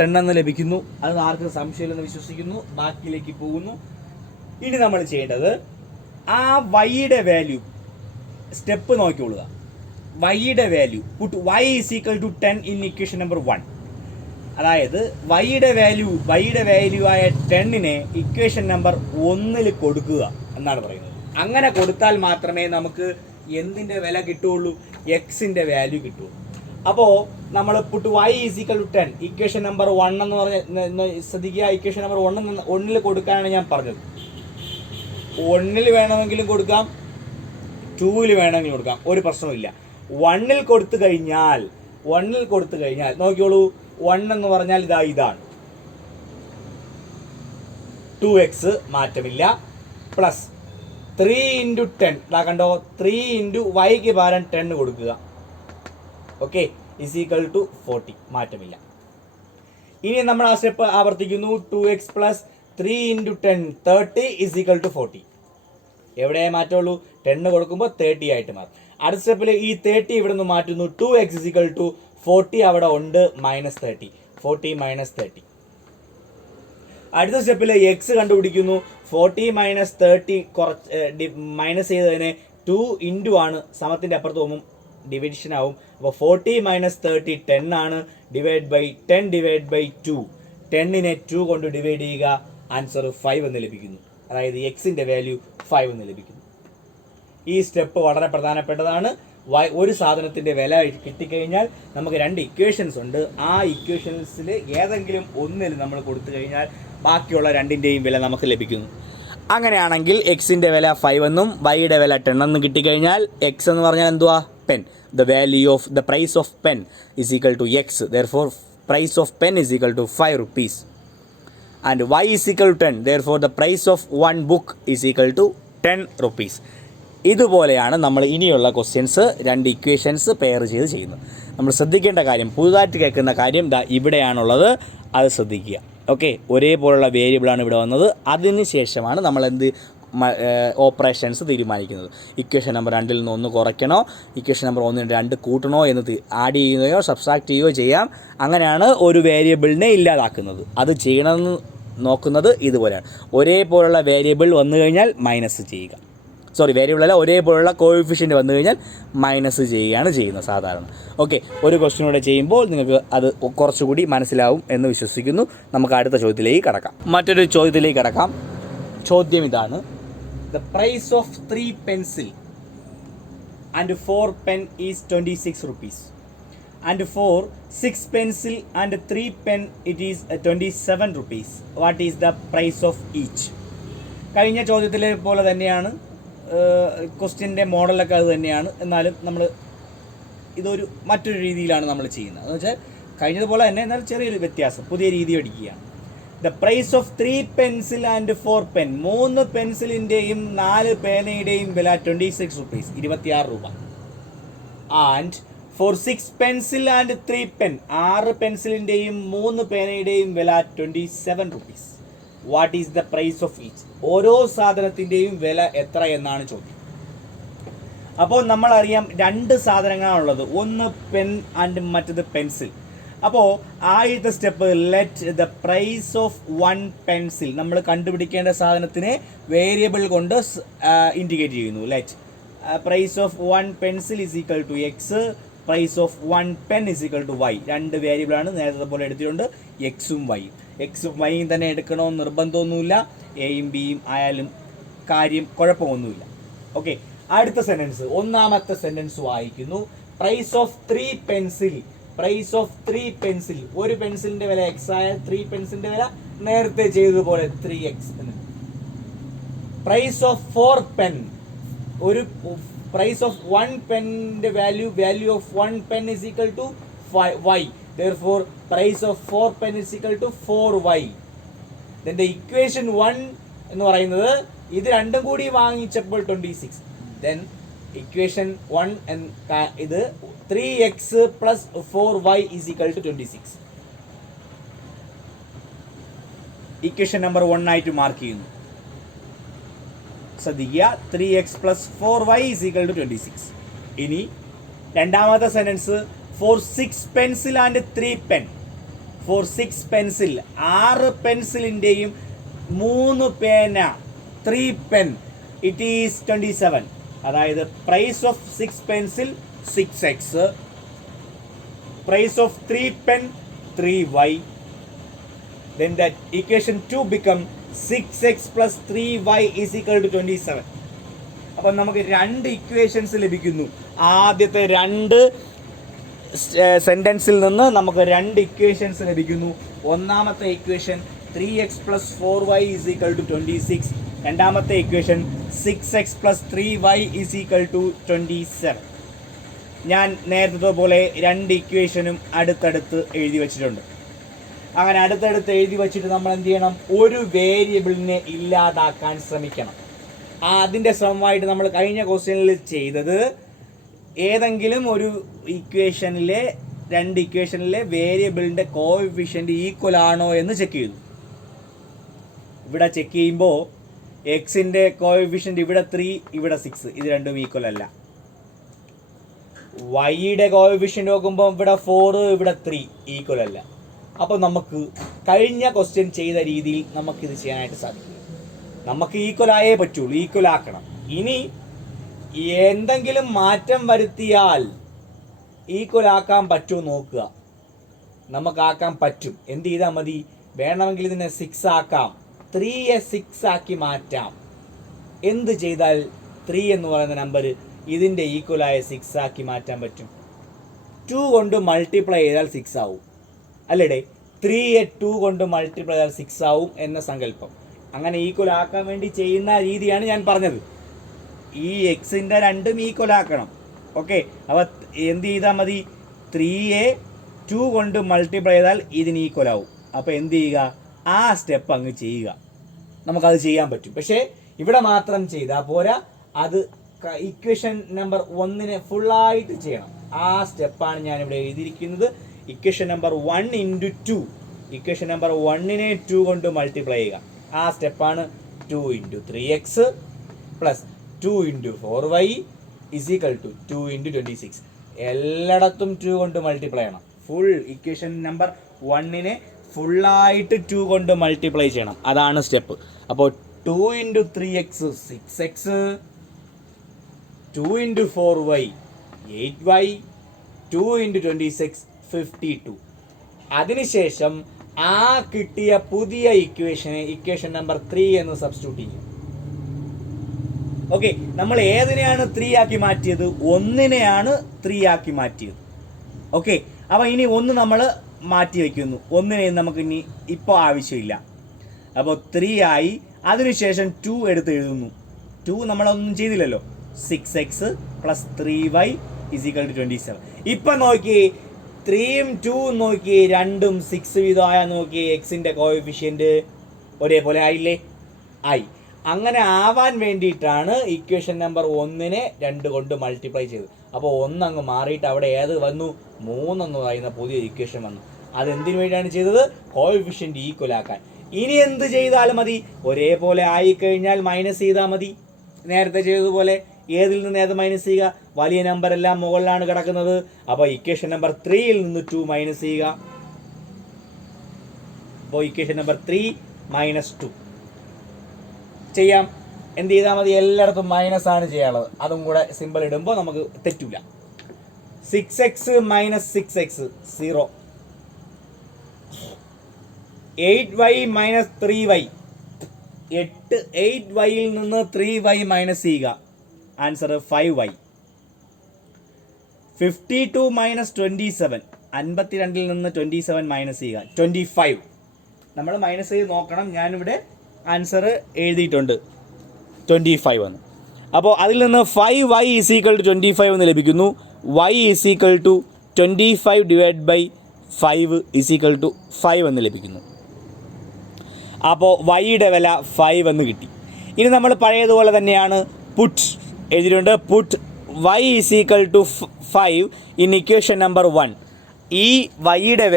10 എന്ന് ലഭിക്കുന്നു. അത് ആർക്കും സംശയമില്ലെന്ന് വിശ്വസിക്കുന്നു. ബാക്കിയിലേക്ക് പോകുന്നു. ഇനി നമ്മൾ ചെയ്യേണ്ടത് ആ വൈയുടെ വാല്യൂ സ്റ്റെപ്പ് നോക്കിക്കൊള്ളുക. വൈയുടെ value put y = 10 in equation number 1. അതായത് വൈയുടെ വാല്യൂ ആയ 10നെ ഇക്വേഷൻ നമ്പർ 1 കൊടുക്കുക എന്നാണ് പറയുന്നത്. അങ്ങനെ കൊടുത്താൽ മാത്രമേ നമുക്ക് എന്തിൻ്റെ വില കിട്ടുകയുള്ളൂ? എക്സിൻ്റെ വാല്യൂ കിട്ടുള്ളൂ. അപ്പോൾ നമ്മൾ പുട്ട് y = 10 ഇക്വേഷൻ നമ്പർ 1 എന്ന് പറഞ്ഞ ശ്രദ്ധിക്കുക. ഇക്വേഷൻ നമ്പർ 1 കൊടുക്കാനാണ് ഞാൻ പറഞ്ഞത്. 1 വേണമെങ്കിലും കൊടുക്കാം, 2 വേണമെങ്കിലും കൊടുക്കാം, ഒരു പ്രശ്നമില്ല. 1 കൊടുത്തു കഴിഞ്ഞാൽ നോക്കിയോളൂ, 1 എന്ന് പറഞ്ഞാൽ ഇതാണ് 2x മാറ്റമില്ല, പ്ലസ് 3 × 10 കണ്ടോ, 3 × y പകരം 10 കൊടുക്കുക. ഓക്കെ, = 40 മാറ്റമില്ല. ഇനി നമ്മൾ ആ സ്റ്റെപ്പ് ആവർത്തിക്കുന്നു. 2x + 3 × 10 30 = 40. എവിടെ മാറ്റുള്ളൂ? 10 കൊടുക്കുമ്പോൾ 30 ആയിട്ട് മാറും. അടുത്ത സ്റ്റെപ്പിൽ ഈ 30 ഇവിടെ നിന്ന് മാറ്റുന്നു. 2x = 40 അവിടെ ഉണ്ട്, -30. 40 - 30. അടുത്ത സ്റ്റെപ്പിൽ എക്സ് കണ്ടുപിടിക്കുന്നു. 40 - 30 മൈനസ് ചെയ്തതിന് 2 × ആണ്, സമത്തിൻ്റെ അപ്പുറത്ത് പോകുമ്പോൾ ഡിവിഷൻ ആവും. അപ്പോൾ 40 - 30 10 ആണ്, /10/2. 10നെ 2 കൊണ്ട് ഡിവൈഡ് ചെയ്യുക, ആൻസർ 5 എന്ന് ലഭിക്കുന്നു. അതായത് എക്സിൻ്റെ വാല്യൂ 5 എന്ന് ലഭിക്കുന്നു. ഈ സ്റ്റെപ്പ് വളരെ പ്രധാനപ്പെട്ടതാണ്. ഒരു സാധനത്തിൻ്റെ വില കിട്ടിക്കഴിഞ്ഞാൽ നമുക്ക് 2 ഇക്വേഷൻസ് ഉണ്ട്. ആ ഇക്വേഷൻസിൽ ഏതെങ്കിലും ഒന്നിൽ നമ്മൾ കൊടുത്തു കഴിഞ്ഞാൽ ബാക്കിയുള്ള 2ൻ്റെയും വില നമുക്ക് ലഭിക്കുന്നു. അങ്ങനെയാണെങ്കിൽ എക്സിൻ്റെ വില 5 എന്നും വൈയുടെ വില 10 എന്നും കിട്ടിക്കഴിഞ്ഞാൽ എക്സ് എന്ന് പറഞ്ഞാൽ എന്തുവാ? Pen. the price of pen is equal to x. Therefore price of pen is equal to 5 rupees. And y is equal to 10. Therefore the price of one book is equal to 10 rupees. ഇതുപോലെയാണ് നമ്മൾ ഇനിയുള്ള questions 2 equations pair ചെയ്യുന്നത്. നമ്മൾ ശ്രദ്ധിക്കേണ്ട കാര്യം, പുതുതായിട്ട് കേൾക്കുന്ന കാര്യം ഇവിടെയാണുള്ളത്, അത് ശ്രദ്ധിക്കുക. ഓക്കെ, ഒരേപോലുള്ള വേരിയബിളാണ് ഇവിടെ വന്നത്. അതിന് ശേഷമാണ് നമ്മൾ ഓപ്പറേഷൻസ് തീരുമാനിക്കുന്നത്. ഇക്വേഷൻ നമ്പർ 2ൽ നിന്ന് 1 കുറയ്ക്കണോ, ഇക്വേഷൻ നമ്പർ 1 2 കൂട്ടണോ എന്ന് ആഡ് ചെയ്യുകയോ സബ്സ്ട്രാക്ട് ചെയ്യുകയോ ചെയ്യാം. അങ്ങനെയാണ് ഒരു വേരിയബിളിനെ ഇല്ലാതാക്കുന്നത്. അത് ചെയ്യണമെന്ന് നോക്കുന്നത് ഇതുപോലെയാണ്. ഒരേപോലുള്ള വേരിയബിൾ വന്നു കഴിഞ്ഞാൽ മൈനസ് ചെയ്യുക. വേരിയബിളല്ല, ഒരേപോലുള്ള കോഎഫിഷ്യൻ്റ് വന്നു കഴിഞ്ഞാൽ മൈനസ് ചെയ്യുകയാണ് ചെയ്യുന്നത് സാധാരണ. ഓക്കെ, ഒരു ക്വസ്റ്റ്യനൂടെ ചെയ്യുമ്പോൾ നിങ്ങൾക്ക് അത് കുറച്ചുകൂടി മനസ്സിലാവും എന്ന് വിശ്വസിക്കുന്നു. നമുക്ക് അടുത്ത ചോദ്യത്തിലേക്ക് കടക്കാം. മറ്റൊരു ചോദ്യത്തിലേക്ക് കടക്കാം. ചോദ്യം ഇതാണ്: The price of 3 pencil and 4 pen is 26 rupees. And for 6 pencil and 3 pen it is 27 rupees. What is the price of each? കഴിഞ്ഞ ചോദ്യത്തിലെ പോലെ തന്നെയാണ്, ക്വസ്റ്റ്യൻ്റെ മോഡലൊക്കെ അത് തന്നെയാണ്. എന്നാലും നമ്മൾ ഇതൊരു മറ്റൊരു രീതിയിലാണ് നമ്മൾ ചെയ്യുന്നത്. എന്ന് വെച്ചാൽ കഴിഞ്ഞതുപോലെ തന്നെ എന്നാൽ ചെറിയൊരു വ്യത്യാസം, പുതിയ രീതി പഠിക്കുകയാണ്. The price of 3 pencil and 4 pen. 3 പെൻസിലിൻ്റെയും 4 പേനയുടെയും വില 26 rupees, 26 രൂപ. And for 6 pencil and 3 pen, 6 പെൻസിലിൻ്റെയും 3 പേനയുടെയും വില 27 rupees. What is the price of each? ഓരോ സാധനത്തിൻ്റെയും വില എത്ര എന്നാണ് ചോദ്യം. അപ്പോൾ നമ്മളറിയാം 2 സാധനങ്ങളാണുള്ളത്, ഒന്ന് പെൻ ആൻഡ് മറ്റത് പെൻസിൽ. അപ്പോൾ ആദ്യത്തെ step, let the price of 1 pencil. നമ്മൾ കണ്ടുപിടിക്കേണ്ട സാധനത്തിനെ വേരിയബിൾ കൊണ്ട് ഇൻഡിക്കേറ്റ് ചെയ്യുന്നു. Let price of 1 pencil is equal to x, price of 1 pen is equal to y. 2 വേരിയബിളാണ്, നേരത്തെ പോലെ എടുത്തിട്ടുണ്ട്, എക്സും വൈയും. എക്സും വൈയും തന്നെ എടുക്കണമെന്ന് നിർബന്ധമൊന്നുമില്ല, എയും ബിയും ആയാലും കാര്യം കുഴപ്പമൊന്നുമില്ല. ഓക്കെ, അടുത്ത സെൻറ്റൻസ്, ഒന്നാമത്തെ സെൻറ്റൻസ് വായിക്കുന്നു. Price of 3 pencil. Price of 3 pencil, ഒരു പെൻസിലിൻ്റെ വില എക്സ് ആയാൽ 3 പെൻസിലിൻ്റെ വില നേരത്തെ ചെയ്തതുപോലെ 3x. പ്രൈസ് ഓഫ് 4 പെൻ, ഒരു പ്രൈസ് ഓഫ് 1 പെന്നിൻ്റെ value of 1 pen is equal to y. Therefore, price of 4 pen is equal to 4y. Then the equation 1 എന്ന് പറയുന്നത് ഇത് രണ്ടും കൂടി വാങ്ങിച്ചപ്പോൾ 26. Then equation 1 ഇത് 3x plus 4y is equal to 26. Equation number 1 ആയിട്ട് mark ചെയ്യുന്നു. ശ്രദ്ധിക്കുക, 3x plus 4y is equal to 26. ഇനി രണ്ടാമത്തെ sentence for 6 pencil and 3 pen. For 6 pencil 6 പെൻസിലിൻ്റെയും 3 പേന 3 പെൻ ഇറ്റ് ഈസ് 27. അതായത് price of 6 pencil 6x, price of 3 pen 3y. Then that equation 2 become 6x plus 3y is equal to 27. അപ്പം നമുക്ക് രണ്ട് equations ലഭിക്കുന്നു. ആദ്യത്തെ രണ്ട് സെൻറ്റൻസിൽ നിന്ന് നമുക്ക് രണ്ട് ഇക്വേഷൻസ് ലഭിക്കുന്നു. ഒന്നാമത്തെ equation 3x plus 4y is equal to 26. രണ്ടാമത്തെ equation 6x plus 3y is equal to 27. ഞാൻ നേരത്തെ പോലെ രണ്ട് ഇക്വേഷനും അടുത്തടുത്ത് എഴുതി വച്ചിട്ടുണ്ട്. അങ്ങനെ അടുത്തടുത്ത് എഴുതി വച്ചിട്ട് നമ്മൾ എന്ത് ചെയ്യണം? ഒരു വേരിയബിളിനെ ഇല്ലാതാക്കാൻ ശ്രമിക്കണം. അതിൻ്റെ ശ്രമമായിട്ട് നമ്മൾ കഴിഞ്ഞ ക്വസ്റ്റ്യനിൽ ചെയ്തത് ഏതെങ്കിലും ഒരു ഇക്വേഷനിലെ രണ്ട് ഇക്വേഷനിലെ വേരിയബിളിൻ്റെ കോഎഫിഷ്യൻ്റ് ഈക്വൽ ആണോ എന്ന് ചെക്ക് ചെയ്തു. ഇവിടെ ചെക്ക് ചെയ്യുമ്പോൾ എക്സിൻ്റെ കോഎഫിഷ്യൻ്റ് ഇവിടെ 3, ഇവിടെ 6, ഇത് രണ്ടും ഈക്വൽ അല്ല. വൈയുടെ കോഎഫിഷ്യൻ്റ് നോക്കുമ്പോൾ ഇവിടെ 4, ഇവിടെ 3 ഈക്വൽ അല്ല. അപ്പോൾ നമുക്ക് കഴിഞ്ഞ ക്വസ്റ്റ്യൻ ചെയ്ത രീതിയിൽ നമുക്കിത് ചെയ്യാനായിട്ട് സാധിക്കും. നമുക്ക് ഈക്വലായേ പറ്റുള്ളൂ, ഈക്വൽ ആക്കണം. ഇനി എന്തെങ്കിലും മാറ്റം വരുത്തിയാൽ ഈക്വൽ ആക്കാൻ പറ്റുമോ നോക്കുക. നമുക്കാക്കാൻ പറ്റും. എന്ത് ചെയ്താൽ മതി? വേണമെങ്കിൽ ഇതിനെ 6 ആക്കാം, 3യെ 6 ആക്കി മാറ്റാം. എന്ത് ചെയ്താൽ 3 എന്ന് പറയുന്ന നമ്പർ ഇതിൻ്റെ ഈക്വലായ 6 ആക്കി മാറ്റാൻ പറ്റും? 2 കൊണ്ട് മൾട്ടിപ്ലൈ ചെയ്താൽ 6 ആവും അല്ലേടെ. 3യെ 2 കൊണ്ട് മൾട്ടിപ്ലൈ ചെയ്താൽ 6 ആവും എന്ന സങ്കല്പം. അങ്ങനെ ഈക്വൽ ആക്കാൻ വേണ്ടി ചെയ്യുന്ന രീതിയാണ് ഞാൻ പറഞ്ഞത്. ഈ എക്സിൻ്റെ രണ്ടും ഈക്വൽ ആക്കണം. ഓക്കെ, അപ്പോൾ എന്ത് ചെയ്താൽ മതി? 3യെ 2 കൊണ്ട് മൾട്ടിപ്ലൈ ചെയ്താൽ ഇതിന് ഈക്വൽ ആവും. അപ്പോൾ എന്ത് ചെയ്യുക? ആ സ്റ്റെപ്പ് അങ്ങ് ചെയ്യുക. നമുക്കത് ചെയ്യാൻ പറ്റും. പക്ഷേ ഇവിടെ മാത്രം ചെയ്താൽ പോരാ, അത് ഇക്വേഷൻ നമ്പർ 1നെ ഫുള്ളായിട്ട് ചെയ്യണം. ആ സ്റ്റെപ്പാണ് ഞാനിവിടെ എഴുതിയിരിക്കുന്നത്. Equation number 1 into 2. Equation number 1നെ 2 കൊണ്ട് മൾട്ടിപ്ലൈ ചെയ്യുക. ആ സ്റ്റെപ്പാണ് 2 into 3x plus 2 into 4y is equal to 2 into 26. എല്ലായിടത്തും 2 കൊണ്ട് മൾട്ടിപ്ലൈ ചെയ്യണം. ഫുൾ ഇക്വേഷൻ നമ്പർ 1നെ ഫുള്ളായിട്ട് 2 കൊണ്ട് മൾട്ടിപ്ലൈ ചെയ്യണം. അതാണ് സ്റ്റെപ്പ്. അപ്പോൾ 2 into 3x 6x, 2 into 4y 8y, 2 into 26 52. അതിനുശേഷം ആ കിട്ടിയ പുതിയ ഇക്വേഷൻ നമ്പർ 3 എന്ന് സബ്സ്റ്റിറ്റ്യൂട്ട് ചെയ്യും. ഓക്കെ, നമ്മൾ ഏതിനെയാണ് 3 ആക്കി മാറ്റിയത്? 1നെയാണ് 3 ആക്കി മാറ്റിയത്. ഓക്കെ, അപ്പോൾ ഇനി 1 നമ്മൾ മാറ്റി വയ്ക്കുന്നു. 1നെ നമുക്ക് ഇനി ഇപ്പോൾ ആവശ്യമില്ല. അപ്പോൾ 3 ആയി. അതിനുശേഷം 2 എടുത്ത് എഴുതുന്നു. 2 നമ്മളൊന്നും ചെയ്തില്ലല്ലോ. 6x plus 3y is equal to 27. ഇപ്പം നോക്കി 3യും 2യും നോക്കി, രണ്ടും 6 വീതമായ നോക്കി, എക്സിൻ്റെ കോഎഫിഷ്യൻ്റ് ഒരേപോലെ ആയില്ലേ? ആയി. അങ്ങനെ ആവാൻ വേണ്ടിയിട്ടാണ് ഇക്വേഷൻ നമ്പർ 1നെ 2 കൊണ്ട് മൾട്ടിപ്ലൈ ചെയ്തത്. അപ്പോൾ 1 അങ്ങ് മാറിയിട്ട് അവിടെ ഏത് വന്നു? 3 എന്ന് പറയുന്ന പുതിയ ഇക്വേഷൻ വന്നു. അതെന്തിനു വേണ്ടിയാണ് ചെയ്തത്? കോഎഫിഷ്യൻ്റ് ഈക്വൽ ആക്കാൻ. ഇനി എന്ത് ചെയ്താലും മതി, ഒരേപോലെ ആയിക്കഴിഞ്ഞാൽ മൈനസ് ചെയ്താൽ മതി. നേരത്തെ ചെയ്തതുപോലെ ഏതിൽ നിന്ന് ഏത് മൈനസ് ചെയ്യുക? വലിയ നമ്പർ എല്ലാം മുകളിലാണ് കിടക്കുന്നത്. അപ്പോൾ ഇക്വേഷൻ നമ്പർ 3യിൽ നിന്ന് 2 മൈനസ് ചെയ്യുക. അപ്പോൾ ഇക്വേഷൻ നമ്പർ 3 മൈനസ് 2 ചെയ്യാം. എന്ത് ചെയ്താൽ മതി? എല്ലായിടത്തും മൈനസ് ആണ് ചെയ്യാനുള്ളത്. അതും കൂടെ സിമ്പിൾ ഇടുമ്പോൾ നമുക്ക് തെറ്റില്ല. 6x minus 6x 0. 8y minus 3y 8yയിൽ നിന്ന് 3y മൈനസ് ചെയ്യുക. Answer 5y. 52 മൈനസ് 27 52ൽ നിന്ന് 27 മൈനസ് ചെയ്യുക. 25 നമ്മൾ മൈനസ് ചെയ്ത് നോക്കണം. ഞാനിവിടെ ആൻസർ എഴുതിയിട്ടുണ്ട് 25 എന്ന്. അപ്പോൾ അതിൽ നിന്ന് 5y ഈസ് ഈക്വൽ ടു 25 എന്ന് ലഭിക്കുന്നു. y is equal to 25 divide by 5 = 5 എന്ന് ലഭിക്കുന്നു. അപ്പോൾ വൈയുടെ വില 5 എന്ന് കിട്ടി. ഇനി നമ്മൾ പഴയതുപോലെ തന്നെയാണ് പുട്ട് എഴുതിയിട്ടുണ്ട്. Put y = 5 in equation number 1. ഈ വൈയുടെ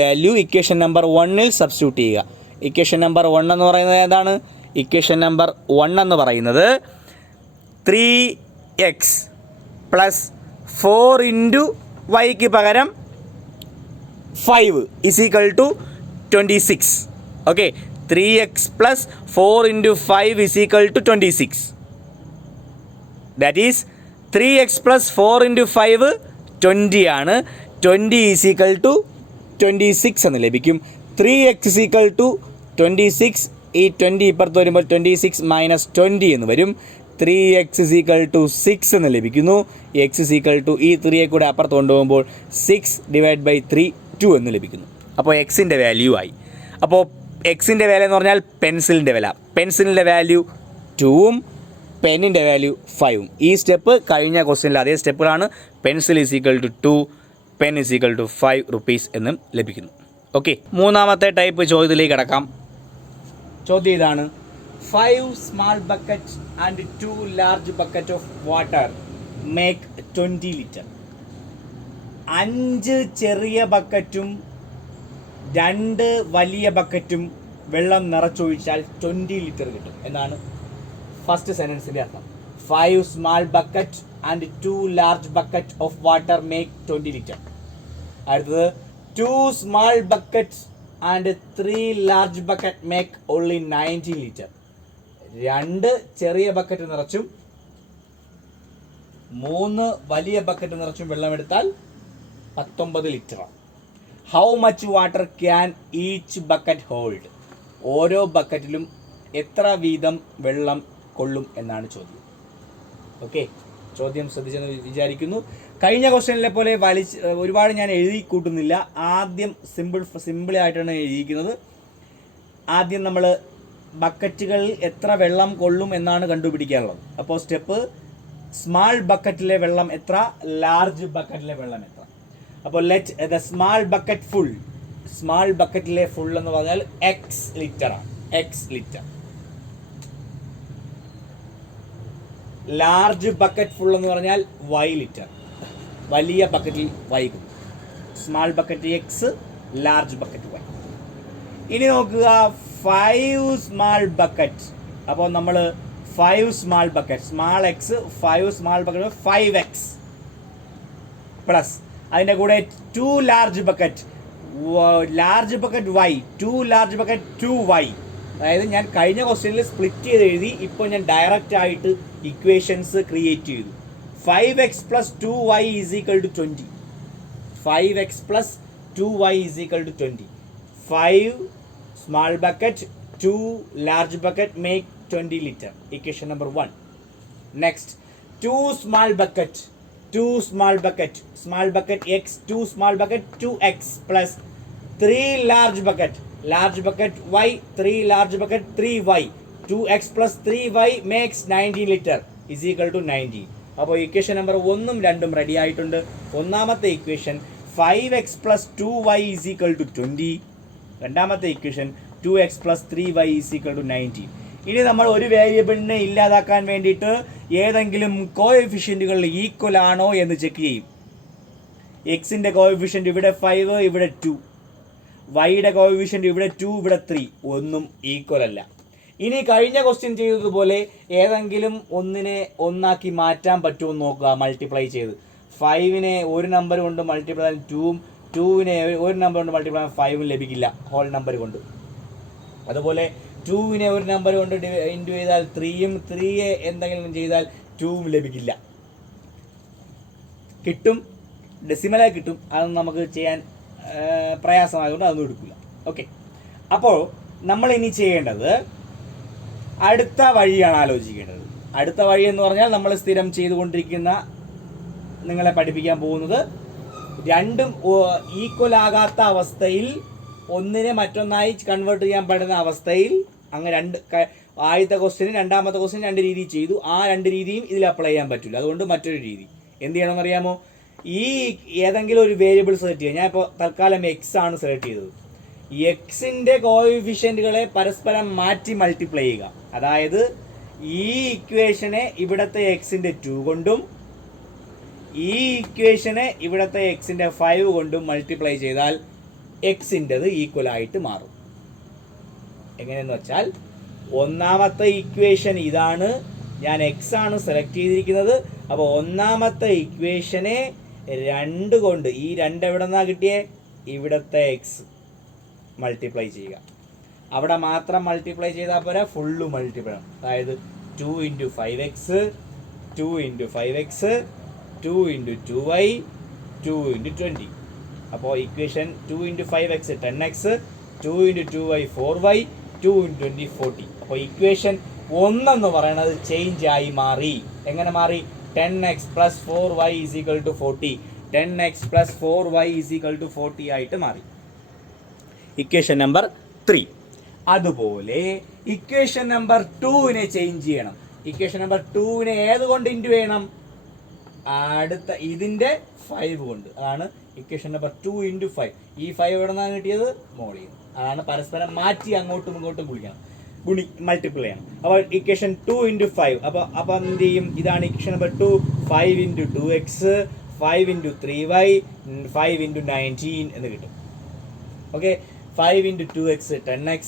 വാല്യൂ ഇക്വേഷൻ നമ്പർ 1ൽ സബ്സ്റ്റിറ്റ്യൂട്ട് ചെയ്യുക. ഇക്വേഷൻ നമ്പർ 1 എന്ന് പറയുന്നത് ഏതാണ്? ഇക്വേഷൻ നമ്പർ 1 എന്ന് പറയുന്നത് 3x + 4 × വൈക്ക് പകരം 5 = 26. Okay, 3x + 4 × 5 = 26. That is 3x + 4 × 5 20 ആണ്. 20 = 26 എന്ന് ലഭിക്കും. 3x = 26. ഈ 20 ഇപ്പുറത്ത് വരുമ്പോൾ 26 - 20 എന്ന് വരും. 3x = 6 എന്ന് ലഭിക്കുന്നു. x = ഈ 3യെ കൂടെ അപ്പുറത്ത് കൊണ്ടുപോകുമ്പോൾ 6/3 2 എന്ന് ലഭിക്കുന്നു. അപ്പോൾ എക്സിൻ്റെ വാല്യൂ ആയി. അപ്പോൾ എക്സിൻ്റെ വില എന്ന് പറഞ്ഞാൽ പെൻസിലിൻ്റെ വാല്യൂ 2ഉം പെന്നിൻ്റെ വാല്യൂ 5ഉം. ഈ സ്റ്റെപ്പ് കഴിഞ്ഞ ക്വസ്റ്റ്യനിൽ അതേ സ്റ്റെപ്പുകളാണ്. പെൻസിൽ = 2, പെൻ = 5 rupees എന്നും ലഭിക്കുന്നു. ഓക്കെ, മൂന്നാമത്തെ ടൈപ്പ് ചോദ്യത്തിലേക്ക് കിടക്കാം. ചോദ്യം ഇതാണ്: 5 small buckets and 2 large buckets of water make 20 liter. 5 ചെറിയ ബക്കറ്റും 2 വലിയ ബക്കറ്റും വെള്ളം നിറച്ചൊഴിച്ചാൽ 20 ലിറ്റർ കിട്ടും എന്നാണ് ഫസ്റ്റ് സെൻറ്റൻസിൻ്റെ അർത്ഥം. 5 small buckets and 2 large buckets of water make 20 liter. അടുത്തത് 2 small buckets and 3 large buckets make only 90 liter. 2 ചെറിയ ബക്കറ്റ് നിറച്ചും 3 വലിയ ബക്കറ്റ് നിറച്ചും വെള്ളമെടുത്താൽ 19 ലിറ്ററാണ്. How much water can each bucket hold? ഓരോ ബക്കറ്റിലും എത്ര വീതം വെള്ളം കൊള്ളും എന്നാണ് ചോദ്യം. ഓക്കെ, ചോദ്യം ശ്രദ്ധിച്ചെന്ന് വിചാരിക്കുന്നു. കഴിഞ്ഞ ക്വസ്റ്റ്യനിലെ പോലെ ഒരുപാട് ഞാൻ എഴുതി കൂട്ടുന്നില്ല. ആദ്യം സിമ്പിളായിട്ടാണ് എഴുതിയിരിക്കുന്നത്. ആദ്യം നമ്മൾ ബക്കറ്റുകളിൽ എത്ര വെള്ളം കൊള്ളും എന്നാണ് കണ്ടുപിടിക്കാനുള്ളത്. അപ്പോൾ സ്റ്റെപ്പ് സ്മാൾ ബക്കറ്റിലെ വെള്ളം എത്ര, ലാർജ് ബക്കറ്റിലെ വെള്ളം എത്ര. അപ്പോൾ let the small bucket full. Small ബക്കറ്റിലെ ഫുൾ എന്ന് പറഞ്ഞാൽ x ലിറ്ററാണ്. x litre. Large bucket full എന്ന് പറഞ്ഞാൽ y ലിറ്റർ. വലിയ ബക്കറ്റിൽ y. Small bucket x, large bucket y. ഇനി നോക്കുക 5 സ്മാൾ ബക്കറ്റ്. അപ്പോൾ നമ്മൾ 5 small bucket, small x, 5 small bucket 5x plus അതിൻ്റെ കൂടെ 2 large bucket, large bucket y, 2 large bucket 2y. അതായത് ഞാൻ കഴിഞ്ഞ ക്വസ്റ്റ്യനിൽ സ്പ്ലിറ്റ് ചെയ്ത് എഴുതി, ഇപ്പോൾ ഞാൻ ഡയറക്റ്റ് ആയിട്ട് ഇക്വേഷൻസ് ക്രിയേറ്റ് ചെയ്തു. 5x + 2y = 20. 5x + 2y = 20. 5 small bucket, 2 large bucket make 20 liter. Equation number 1. Next, 2 small bucket, 2 small bucket, small bucket x, 2 small bucket 2x plus 3 large bucket y, 3 large bucket 3y. 2x plus 3y makes 90 liter is equal to 90. അപ്പോൾ equation number 1ഉം 2ഉം ready ആയിട്ടുണ്ട്. ഒന്നാമത്തെ equation 5x + 2y = 20. രണ്ടാമത്തെ equation 2x + 3y = 90. ഇനി നമ്മൾ ഒരു വേരിയബിളിനെ ഇല്ലാതാക്കാൻ വേണ്ടിയിട്ട് ഏതെങ്കിലും കോഎഫിഷ്യൻറ്റുകൾ ഈക്വൽ ആണോ എന്ന് ചെക്ക് ചെയ്യും. എക്സിൻ്റെ കോഎഫിഷ്യൻ്റ് ഇവിടെ 5, ഇവിടെ 2. വൈയുടെ കോഎഫിഷ്യൻ്റ് ഇവിടെ 2, ഇവിടെ 3. ഒന്നും ഈക്വൽ അല്ല. ഇനി കഴിഞ്ഞ ക്വസ്റ്റ്യൻ ചെയ്തതുപോലെ ഏതെങ്കിലും ഒന്നിനെ ഒന്നാക്കി മാറ്റാൻ പറ്റുമോ എന്ന് നോക്കുക. മൾട്ടിപ്ലൈ ചെയ്ത് 5നെ ഒരു നമ്പർ കൊണ്ട് മൾട്ടിപ്ലൈ 2ഉം, 2നെ ഒരു നമ്പർ കൊണ്ട് മൾട്ടിപ്ലൈ 5ഉം ലഭിക്കില്ല ഹോൾ നമ്പർ കൊണ്ട്. അതുപോലെ 2നെ ഒരു നമ്പർ കൊണ്ട് ഇൻറ്റു ചെയ്താൽ 3യും, 3യെ എന്തെങ്കിലും ചെയ്താൽ 2ഉം ലഭിക്കില്ല. കിട്ടും, ഡെസിമലായി കിട്ടും. അതൊന്നും നമുക്ക് ചെയ്യാൻ പ്രയാസമായതുകൊണ്ട് അതൊന്നും എടുക്കില്ല. ഓക്കെ, അപ്പോൾ നമ്മൾ ഇനി ചെയ്യേണ്ടത് അടുത്ത വഴിയാണ് ആലോചിക്കേണ്ടത്. അടുത്ത വഴി എന്ന് പറഞ്ഞാൽ നമ്മൾ സ്ഥിരം ചെയ്തുകൊണ്ടിരിക്കുന്ന, നിങ്ങളെ പഠിപ്പിക്കാൻ പോകുന്നത്, രണ്ടും ഈക്വൽ ആകാത്ത അവസ്ഥയിൽ ഒന്നിനെ മറ്റൊന്നായി കൺവേർട്ട് ചെയ്യാൻ പറ്റുന്ന അവസ്ഥയിൽ അങ്ങനെ ആദ്യത്തെ ക്വസ്റ്റ്യനും രണ്ടാമത്തെ ക്വസ്റ്റ്യൻ 2 രീതി ചെയ്തു. ആ 2 രീതിയും ഇതിൽ അപ്ലൈ ചെയ്യാൻ പറ്റില്ല. അതുകൊണ്ട് മറ്റൊരു രീതി എന്ത് ചെയ്യണമെന്നറിയാമോ? ഈ ഏതെങ്കിലും ഒരു വേരിയബിൾ സെലക്ട് ചെയ്യുക. ഞാൻ ഇപ്പോൾ തൽക്കാലം എക്സ് ആണ് സെലക്ട് ചെയ്തത്. എക്സിൻ്റെ കോഎഫിഷ്യൻറ്റുകളെ പരസ്പരം മാറ്റി മൾട്ടിപ്ലൈ ചെയ്യുക. അതായത് ഈ ഇക്വേഷനെ ഇവിടുത്തെ എക്സിൻ്റെ 2 കൊണ്ടും ഈ ഇക്വേഷനെ ഇവിടുത്തെ എക്സിൻ്റെ 5 കൊണ്ടും മൾട്ടിപ്ലൈ ചെയ്താൽ എക്സിൻ്റെത് ഈക്വൽ ആയിട്ട് മാറും. എങ്ങനെയെന്ന് വെച്ചാൽ ഒന്നാമത്തെ ഇക്വേഷൻ ഇതാണ്, ഞാൻ എക്സ് ആണ് സെലക്ട് ചെയ്തിരിക്കുന്നത്. അപ്പോൾ ഒന്നാമത്തെ ഇക്വേഷനെ 2 കൊണ്ട്, ഈ 2 എവിടെ നിന്നാണ് കിട്ടിയേ? ഇവിടുത്തെ എക്സ് മൾട്ടിപ്ലൈ ചെയ്യുക. അവിടെ മാത്രം മൾട്ടിപ്ലൈ ചെയ്താൽ പോരാ, ഫുള്ള് മൾട്ടിപ്ലൈ. അതായത് 2 × 5x 2 × 5x 2 × 2y 2 × 20. അപ്പോൾ equation 2 × 5x 10x 2 × 2y 4y 2 × 20 40. അപ്പോൾ ഇക്വേഷൻ 1 എന്ന് പറയുന്നത് ചേഞ്ച് ആയി മാറി. എങ്ങനെ മാറി? 10x + 4y = 40. 10x + 4y = 40 ആയിട്ട് മാറി. Equation number 3. അതുപോലെ ഇക്വേഷൻ നമ്പർ 2നെ ചേഞ്ച് ചെയ്യണം. ഇക്വേഷൻ നമ്പർ 2നെ ഏത് കൊണ്ട് ഇൻറ്റു ചെയ്യണം? അടുത്ത ഇതിൻ്റെ 5 കൊണ്ട്. അതാണ് ഇക്വേഷൻ നമ്പർ 2 × 5. ഈ 5 എവിടെ നിന്നാണ് കിട്ടിയത്? മോളിൽ നിന്ന്. അതാണ് പരസ്പരം മാറ്റി അങ്ങോട്ടും ഇങ്ങോട്ടും മൾട്ടിപ്ലൈ ചെയ്യണം. അപ്പോൾ ഇക്വേഷൻ 2 × 5. അപ്പോൾ എന്ത് ചെയ്യും? ഇതാണ് ഇക്വേഷൻ നമ്പർ 2. 5 × 2x 5 × 3y 5 × 19 എന്ന് കിട്ടും. Okay, 5 × 2x 10x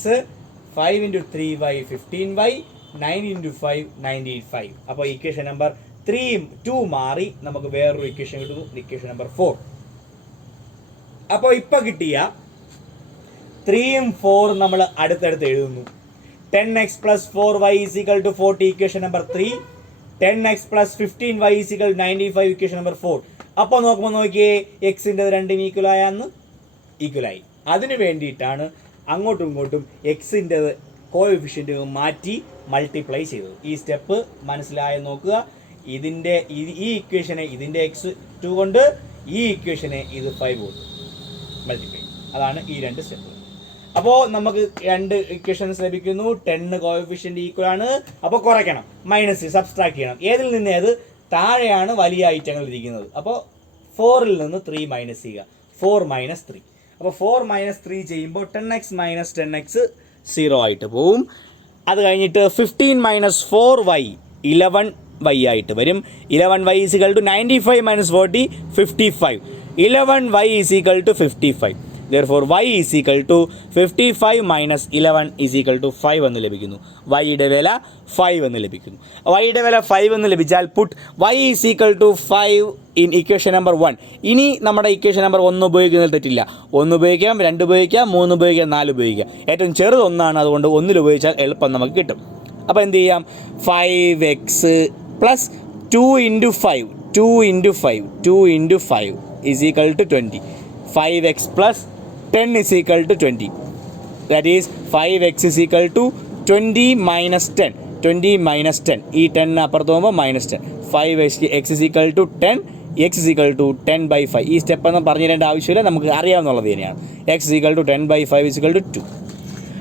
5 × 3y 15y 9 × 5 95. അപ്പോൾ ഇക്വേഷൻ നമ്പർ 2 മാറി നമുക്ക് വേറൊരു ഇക്വേഷൻ കിട്ടുന്നു, ഇക്വേഷൻ നമ്പർ 4. അപ്പോൾ ഇപ്പോൾ കിട്ടിയ 3ഉം 4ഉം നമ്മൾ അടുത്തടുത്ത് എഴുതുന്നു. 10x + 4y = 40 equation number 3. 10x + 15y = 95 equation number 4. അപ്പോൾ നോക്കിയേ, എക്സിൻ്റെ 2 ഈക്വലായെന്ന് ഈക്വലായി. അതിന് വേണ്ടിയിട്ടാണ് അങ്ങോട്ടും ഇങ്ങോട്ടും എക്സിൻ്റെ കോഎഫിഷ്യൻ്റ് മാറ്റി മൾട്ടിപ്ലൈ ചെയ്തത്. ഈ സ്റ്റെപ്പ് മനസ്സിലായെന്ന് നോക്കുക. ഈ ഇക്വേഷനെ ഇതിൻ്റെ x2 കൊണ്ട്, ഈ ഇക്വേഷനെ ഇത് 5 കൊണ്ട് മൾട്ടിപ്ലൈ. അതാണ് ഈ 2 സ്റ്റെപ്പ്. അപ്പോൾ നമുക്ക് 2 ഇക്വേഷൻസ് ലഭിക്കുന്നു. 10 കോഎഫിഷ്യൻ്റ് ഈക്വൽ ആണ്. അപ്പോൾ കുറയ്ക്കണം, മൈനസ് സബ്സ്ട്രാക്ട് ചെയ്യണം. ഏതിൽ നിന്ന് ഏത്? താഴെയാണ് വലിയ ഐറ്റങ്ങൾ ഇരിക്കുന്നത്. അപ്പോൾ 4ൽ നിന്ന് 3 മൈനസ് ചെയ്യുക. 4 - 3. അപ്പോൾ 4 - 3 ചെയ്യുമ്പോൾ 10x - 10x 0 ആയിട്ട് പോവും. അത് കഴിഞ്ഞിട്ട് 15 - 4y 11y ആയിട്ട് വരും. 11y = 95 - 40 55. 11y = 55. Therefore y = 55 - 11 = 5 എന്ന് ലഭിക്കുന്നു. വൈയുടെ വില 5 എന്ന് ലഭിക്കുന്നു. വൈയുടെ വില 5 എന്ന് ലഭിച്ചാൽ put y = 5 in equation number 1. ഇനി നമ്മുടെ ഇക്വേഷൻ നമ്പർ 1 ഉപയോഗിക്കുന്നതിൽ തെറ്റില്ല. 1 ഉപയോഗിക്കാം, 2 ഉപയോഗിക്കാം, 3 ഉപയോഗിക്കാം, 4 ഉപയോഗിക്കാം. ഏറ്റവും ചെറുത് 1 ആണ്. അതുകൊണ്ട് 1 ഉപയോഗിച്ചാൽ എളുപ്പം നമുക്ക് കിട്ടും. അപ്പോൾ എന്ത് ചെയ്യാം? 5x + 2 × 5 2 × 5 2 × 5 = 20. 5x + 10 = 20. That is 5x = 20 - 10. 20 - 10. ഈ 10 അപ്പുറത്ത് പോകുമ്പോൾ -10. 5x = 10. x = 10/5. ഈ സ്റ്റെപ്പ് ഒന്നും പറഞ്ഞു തരേണ്ട ആവശ്യമില്ല, നമുക്ക് അറിയാവുന്നുള്ളത് തന്നെയാണ്. x = 10/5 = 2.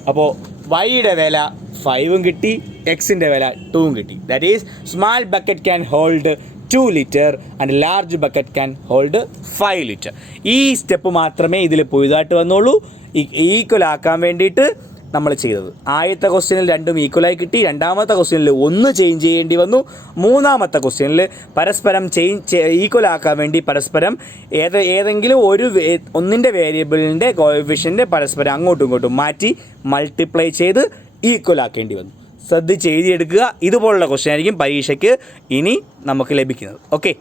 അപ്പോൾ വൈയുടെ വില 5ഉം കിട്ടി, എക്സിൻ്റെ വില 2ഉം കിട്ടി. That is small bucket can hold 2 liter and large bucket can hold 5 liter. ഈ സ്റ്റെപ്പ് മാത്രമേ ഇതിൽ പുതുതായിട്ട് വന്നുള്ളൂ. ഈക്വൽ ആക്കാൻ വേണ്ടിയിട്ട് നമ്മൾ ചെയ്തത്. ആദ്യത്തെ ക്വസ്റ്റ്യനിൽ 2ഉം ഈക്വലായി കിട്ടി. രണ്ടാമത്തെ ക്വസ്റ്റ്യനിൽ 1 ചേഞ്ച് ചെയ്യേണ്ടി വന്നു. മൂന്നാമത്തെ ക്വസ്റ്റ്യനിൽ പരസ്പരം ഈക്വൽ ആക്കാൻ വേണ്ടി പരസ്പരം ഏതെങ്കിലും ഒന്നിൻ്റെ വേരിയബിളിൻ്റെ കോഎഫിഷ്യൻ്റ് പരസ്പരം അങ്ങോട്ടും ഇങ്ങോട്ടും മാറ്റി മൾട്ടിപ്ലൈ ചെയ്ത് ഈക്വൽ ആക്കേണ്ടി വന്നു. ശ്രദ്ധിച്ച് എഴുതിയെടുക്കുക. ഇതുപോലുള്ള ക്വസ്റ്റ്യൻ ആയിരിക്കും പരീക്ഷയ്ക്ക് ഇനി നമുക്ക് ലഭിക്കുന്നത്. ഓക്കെ.